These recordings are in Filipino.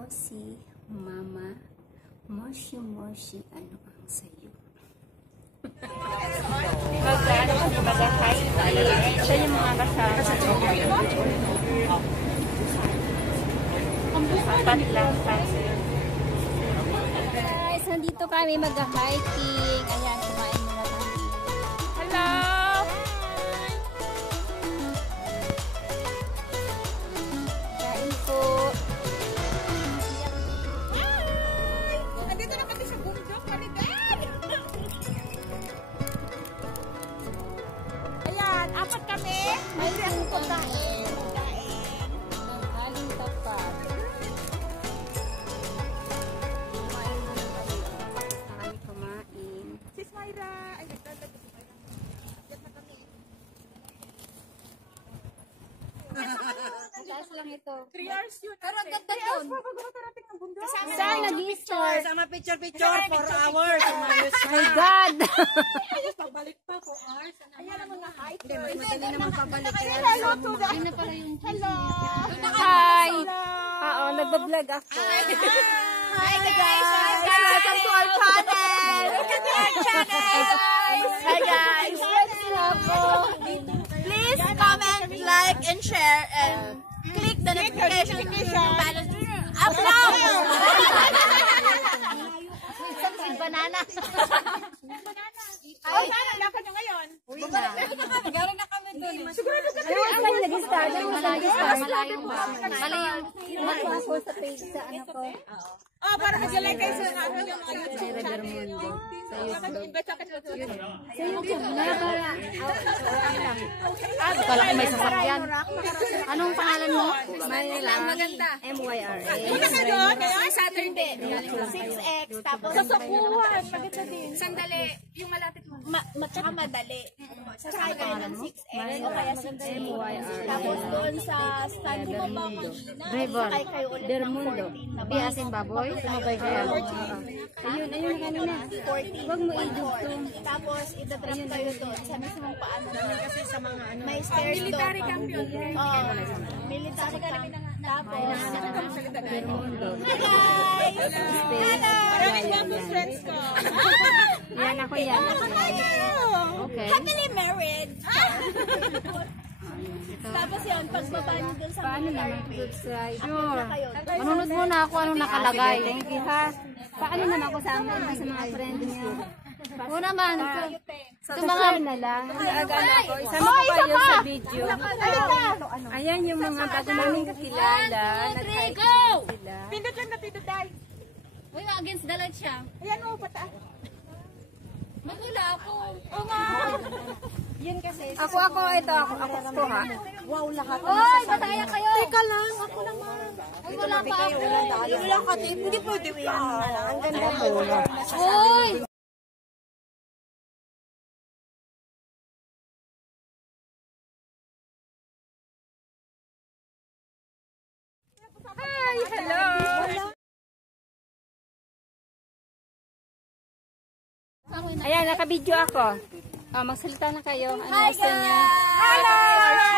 Ako si Mama Moshi Moshi. Ano ang sayo? Ito yung mga kasama. Apat lang. Guys, nandito kami mag-hiking. Ayan, kumain muna kami. Hello! Kain po. Nandito na kami sa bundok, Maridad! Ayan, apat kami. May siyang pagkain. Ang aling tapat. Kumain muna kami. Kami kumain. Sis Myra. Ay, nagdadagdag si Myra. Diyan na kami. Mataas lang ito. 3 hours yun. Pero ang ganda doon. Bago matarating ng bundok. Saan nag-i-start? Sama picture, 4 hours. My God! Pagbalik pa, 4 hours. Ayan ang mga hike. Hindi, madali naman pabalik. Hello to the... Yun na pala yung Hello! Hi! Oo, nagbablog ako. Hi guys! Welcome to our channel! Welcome to our channel! Hi guys! Please comment, like, and share, and click the notification bell. Upload! Banana. Ay, sana lakad nyo ngayon. Uwi na. Galing na kami doon. Sigurado ka Ano ang lang nag-start? Ano ang nag-start? Mali yung Mag-ako sa page sa ano ko. Oh, para mag-like kayo sa ano yung mga Sierra del Mundo. invite sa akin. Sa YouTube na para. Kala ko may sasakyan. Anong pangalan mo? Myra. Maganda. M-Y-R-A. Punta ka doon, ngayon Saturday. 6X, tapos sasakuhan. Maganda din. Sandali, yung malapit mo. Tsaka madali. Sasakay kayo ng 6X o kaya 6X. Tapos doon sa stand mo ba kanina, sakay kayo ulit Del ng Mundo. 14. Biasin baboy. Sumabay kayo. Ayun, ayun kanina. 14. Huwag mo i-dugtong. Tapos, ida-drop kayo doon. Sa mismong paano. Kasi sa mga ano. May stairs doon. Military camp yun. Oo. Military camp. Tapos, Del Mundo. hi guys! Hello! Maraming Yan, friends ko. yan ako yan. Okay. Happily married. Tapos yun, pagbaba nyo dun sa Paano naman military base. subscribe? Kayo. Manunod muna ako anong nakalagay. Thank you ha. Paano naman ako sa mga friends niyo? Oo naman. Sa mga na lang. Nag-agala ko. Isama ko kayo sa video. Ayan yung mga bago namin kakilala. Nag-hiking sila. Pindot lang na pindot dahil. Uy, against the light siya. Ayan mo, pataas. Magula ako. Oo nga. Yun kasi. Ako, ito. Ako ko ha. Wow, lahat. Uy, bataya kayo. Teka lang, ako naman. Ay, wala pa ako. Wala ka, hindi pwede yan. Ang ganda mo. Uy! Hi! Hello! Ayan, nakabidyo ako. Oh, magsalita na kayo. Ano Hi gusto niyo? guys! Hello!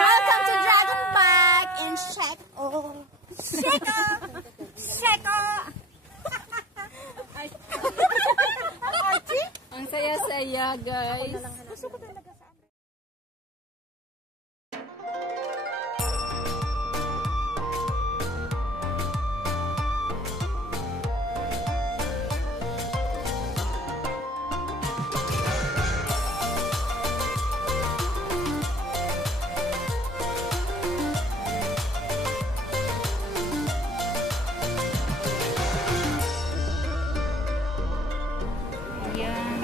Welcome to Dragon Park in Sheko. Sheko! Sheko! Archie? Ang saya-saya, guys. Gusto ko talaga sa amin. Ayan.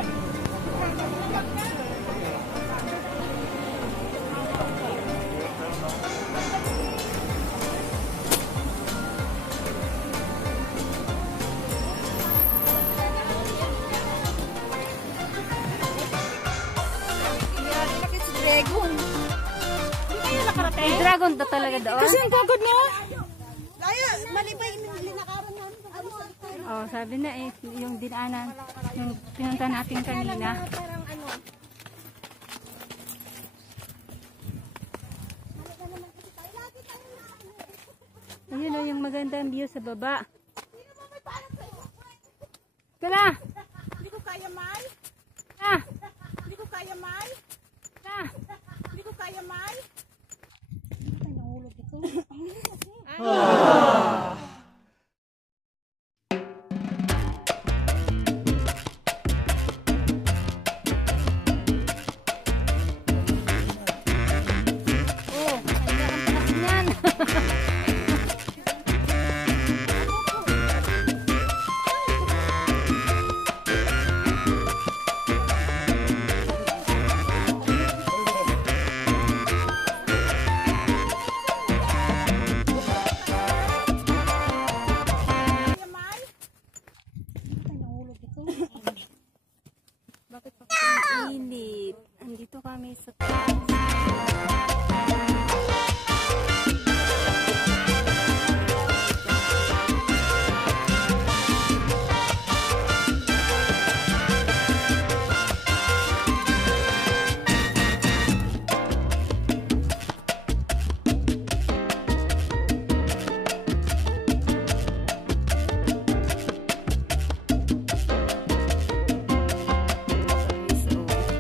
Dragon. Hindi kayo nakarating? May dragon na talaga doon. Kasi ang gagod na. Layo, mali pa yung linakaran namin. Oh, sabi na eh, yung dinaanan, yung pinunta natin kanina. Parang ano. Ayun o, yung magandang view sa baba. Nandito kami sa taas.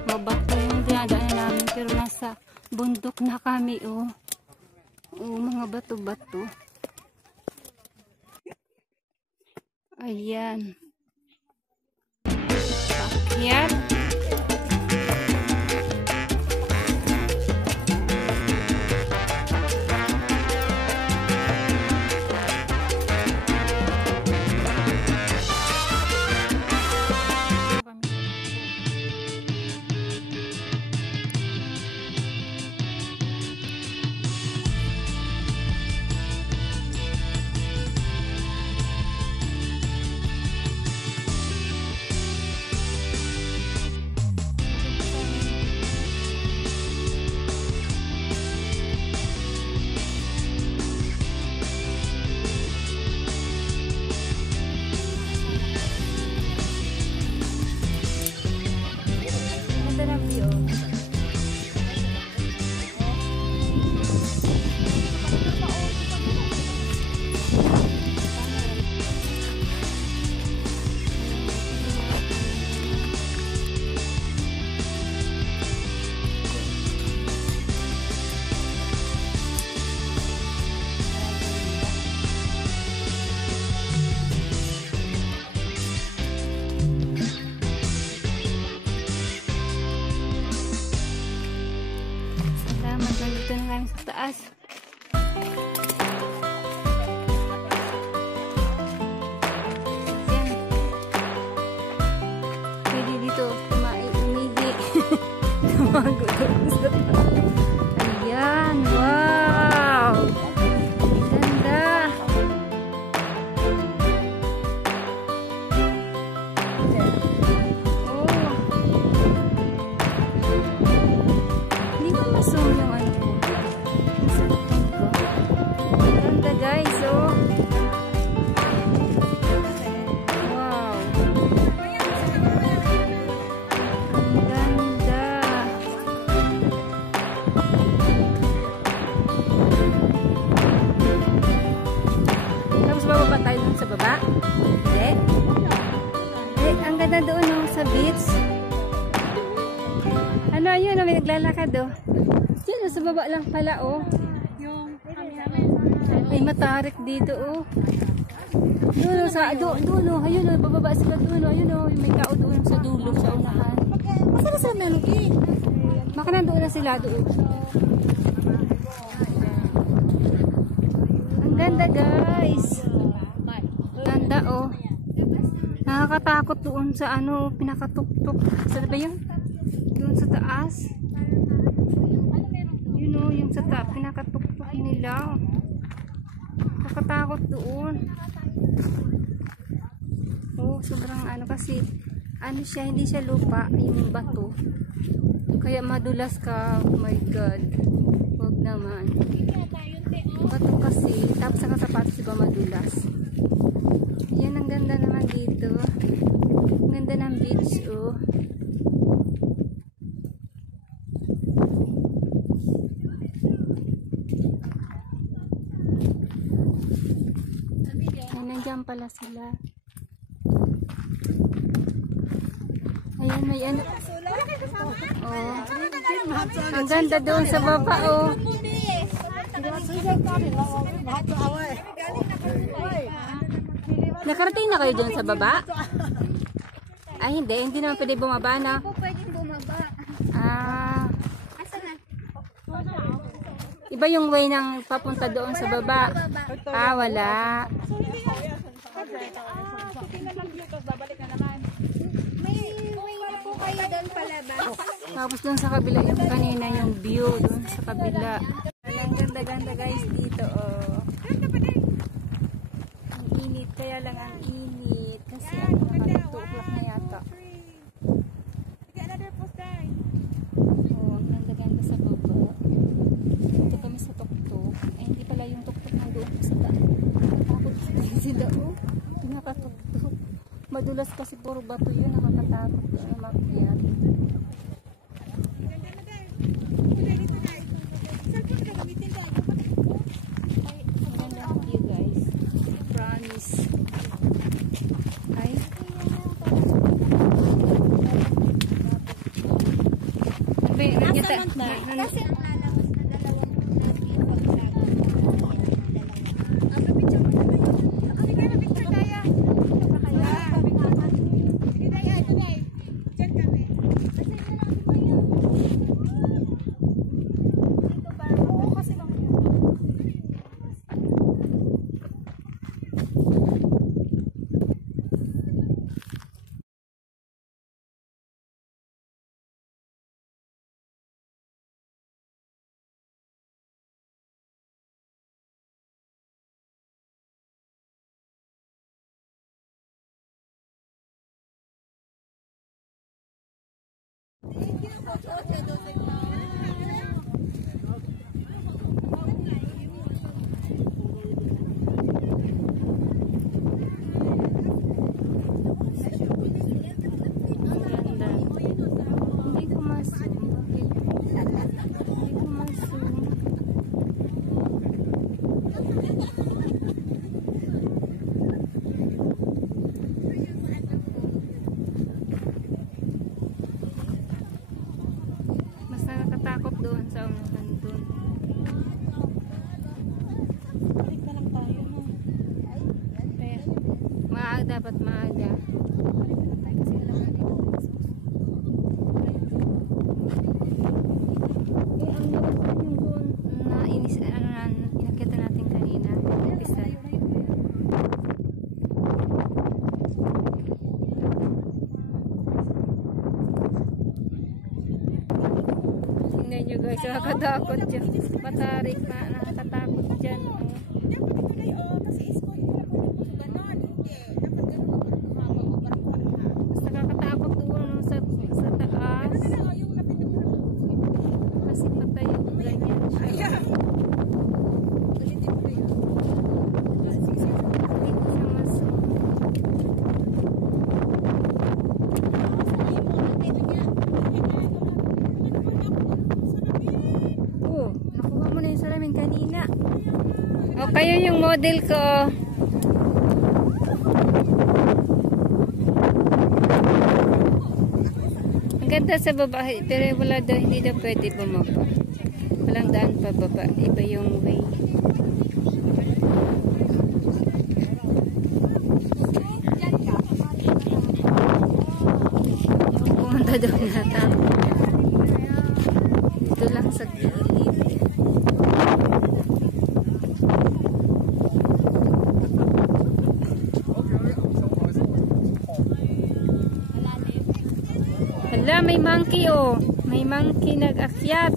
Mabato yung dinadaanan namin pero nasa bundok na kami, oh. Oh, mga bato-bato. Ayan. Paakyat. Ganda ng view. Salamat, nandito na kami sa taas. Yan. Pwede dito kumain, umihi. Tumago doon sa taas. Ayan, wow! Ganda! Oh! Hindi ko ma-zoom yung ano ko. Yung cellphone ko. Ganda guys, oh. Wow. Ang ganda. Tapos bababa tayo dun sa baba? Hindi. Eh, ang ganda doon, oh, sa beach. Ano yun, may naglalakad, oh. Diyan, sa baba lang pala, oh. Ay, matarik dito, oh. Doon, oh, sa, doon, oh. Ayun, oh, bababa sila doon, oh. Ayun, oh, may tao doon sa dulo, sa unahan. Masa na sa Meloki? Baka nandoon na sila doon. Ang ganda, guys. Ganda, oh. Nakakatakot doon sa ano, pinakatuktok. Saan ba yun? Doon sa taas. Yun o, yung sa taas, pinakatuktok nila. Nakakatakot doon. Oh, sobrang ano kasi, ano siya, hindi siya lupa, yung bato. Kaya madulas ka, oh my god. Huwag naman. Bato kasi, tapos ang sapatos diba madulas. Yan, ang ganda naman dito. Ang ganda ng beach, oh. Ay, nandiyan pala sila. Ayan, may ano. Oh. Ang ganda doon sa baba, oh. Nakarating na kayo dyan sa baba? Ay, hindi naman pwede bumaba na. Ako pwedeng bumaba. Ah, Asa na? iba yung way ng papunta doon sa baba. Ah, wala. May na po kayo doon palabas. Tapos doon sa kabila yung kanina yung view doon sa kabila. Ang ganda-ganda guys dito, oh. Ang init, kaya lang ang init. Kasi ano, naka 2 o'clock na yata. Oh, Madulas kasi puro bato yun. Nakakatakot doon umakyat. You guys. Promise. Ay. Kasi ang lalabas na takot doon sa unahan doon. Balik na lang tayo, no? Maaga, dapat maaga. Balik na lang tayo kasi alam na dito. Ang lakas yung doon na inakita natin kanina. Isa. Tingnan nyo guys, nakakatakot dyan. Matarik na, nakakatakot dyan. Nakakatakot doon sa taas. Kasi patay yung ganyan siya. Nakuha mo na yung salamin kanina. O, kayo yung model ko. Ang ganda sa baba, pero wala daw, hindi daw pwede bumaba. Walang daan pa baba. Iba yung way. Pumunta daw nata. Dito lang sa gilid. Hala, may monkey oh. May monkey nag-akyat.